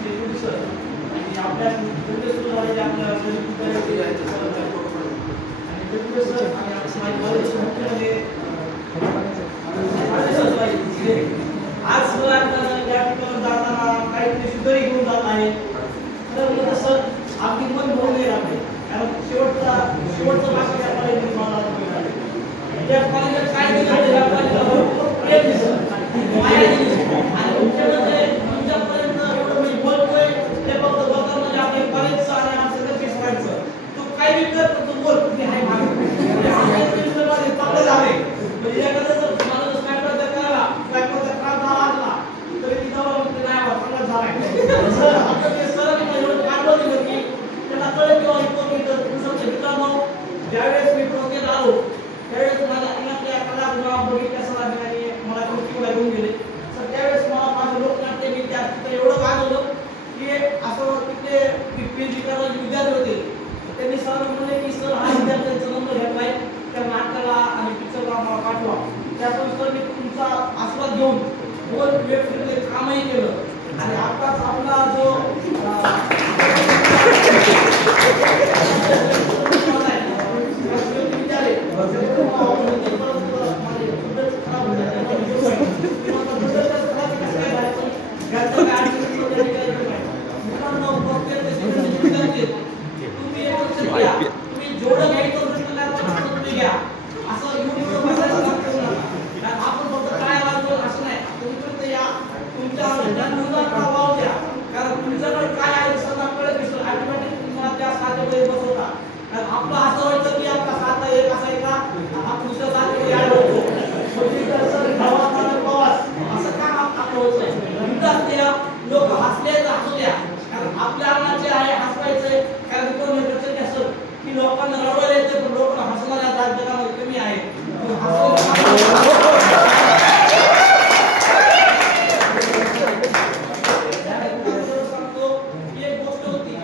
यांचे प्रोड्युसर आणि आपल्या सुरू झालेले आपल्या आणि प्रोड्युसर आणि माझे कॉलेज मुख्यमध्ये आज या ठिकाणी जाताना काहीतरी सुधारी घेऊन जात आहे तर तसं अगदी मन भरून नाही राहते कारण शेवटचं भाषण या कॉलेजमध्ये मला त्या कॉलेजात काय दिलं या कॉलेजला भरपूर प्रेम दिसत माया दिली आणि मुख्य म्हणजे तुमच्यापर्यंत एवढं मी बोलतोय ते फक्त बघा म्हणजे आपले कॉलेजचं आणि आमचं नक्कीच व्हायचं तू काय बी कर पण तू बोल की हाय मागे चांगलं झाले म्हणजे एखादं जर मला जर स्नायपरचा करायला स्नायपरचा त्रास झाला असला तरी ती जवळ म्हणते नाही बा चांगला झालाय सर आपलं ते सर एवढं काढलं दिलं की त्याला कळलं किंवा इन्फॉर्मेटर तुमचं मित्रांनो ज्यावेळेस मी प्रोजेक्ट आलो त्यावेळेस माझ्या अंगातल्या कला बघितल्या सरांनी मला कृतीला घेऊन गेले सर त्यावेळेस मला माझं लोकनाट्य मी त्या तिथे एवढं गाजवलं की असं तिथे पीएचडी करायला विद्यार्थी होते त्यांनी सर म्हणले की सर हा विद्यार्थ्यांचा नंबर घेतलाय त्या नाटकाला आणि पिक्चरला मला पाठवा त्यातून सर मी तुमचा आस्वाद घेऊन दोन वेब फिल्मचे कामही केलं आणि आताच आपला जो तुम्ही जेवढं घ्यायचं तुम्ही घ्या असं युट्यूबवर बसायचं आपण फक्त काय वाजवतो असं नाही तुम्ही या तुमच्या मुलांना वाव द्या कारण तुमच्याकडे काय आहे सगळं कळत दिसतं ऑटोमॅटिक तुम्हाला त्या साध्यामध्ये बसवता कारण आपलं असं व्हायचं की आपला साधा एक असायचा आपण दुसऱ्या साध्यामध्ये ऍड होतो असं काम आपलं होतं लोक हसले तर हसू द्या कारण आपल्या अन्नाचे आहे हसवायचंय कारण कोण म्हणतं असं की लोकांना रडवायला येतं पण लोकांना हसणाऱ्या जगामध्ये कमी आहे एक गोष्ट होती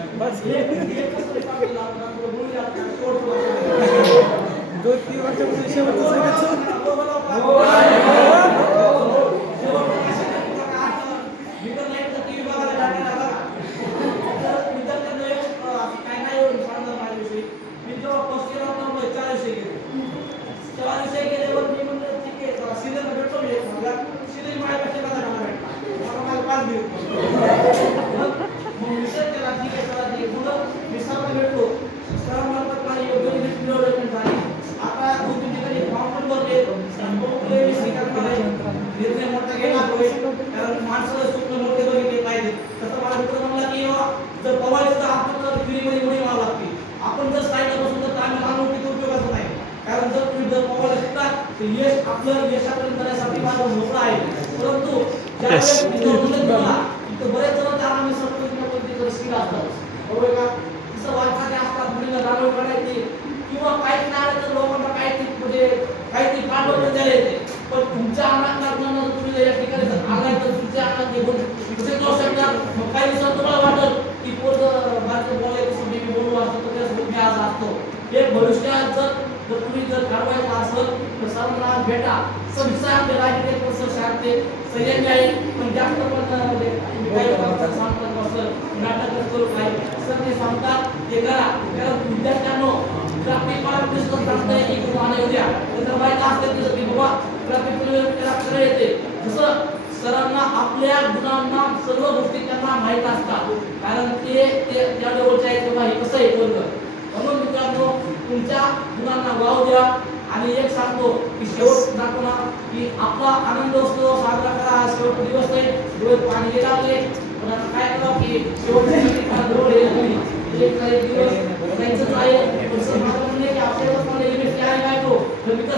आपलं यशापर्यंत जाण्यासाठी माझं मोकळा आहे परंतु ज्यावेळेस इथं बरेच जण त्यांना मी सर्व स्किल असतात बरोबर का तिचं वाचनाने असतात मुलीला रांगोळी काढायची किंवा काही नाही तर लोकांना काहीतरी म्हणजे काहीतरी पाठवून द्यायला येते पण तुमच्या अंगात काढताना तुम्ही या ठिकाणी अंगात तर तुमच्या अंगात निघून कुठे जाऊ शकणार मग काही दिवसात तुम्हाला वाटत की पोरं भारतीय बोलायचं मी बोलू असतो तर त्यासोबत मी आज असतो हे भविष्यात जर तुम्ही जर ठरवायचं असेल तर सर्वांना भेटा सविस्तर आपले राजकीय प्रोसेस सांगते संयमी आहे पण जास्त पण म्हणजे काही सांगतात असं नाटक करू काय सर ते सांगतात ते करा कारण विद्यार्थ्यांनो ग्राफिक मला पुस्तक सांगताय की तुम्हाला येऊ द्या तर माहिती असते की बाबा ग्राफिक त्याला खरं येते जसं सरांना आपल्या गुणांना सर्व गोष्टी त्यांना माहीत असतात कारण ते त्या लेवलचे आहेत किंवा हे कसं आहे बोलतं म्हणून मित्रांनो तुमच्या गुणांना वाव द्या आणि एक सांगतो की शेवट दाखवला की आपला आनंदोत्सव साजरा करा शेवट दिवस आहे डोळे पाणी गेले लागले पण आता काय करावं की शेवटच्या जवळ एक दिवस त्यांचंच आहे पण सर मला म्हणले की आपल्याला मला इमेज काय बायको तर मी तर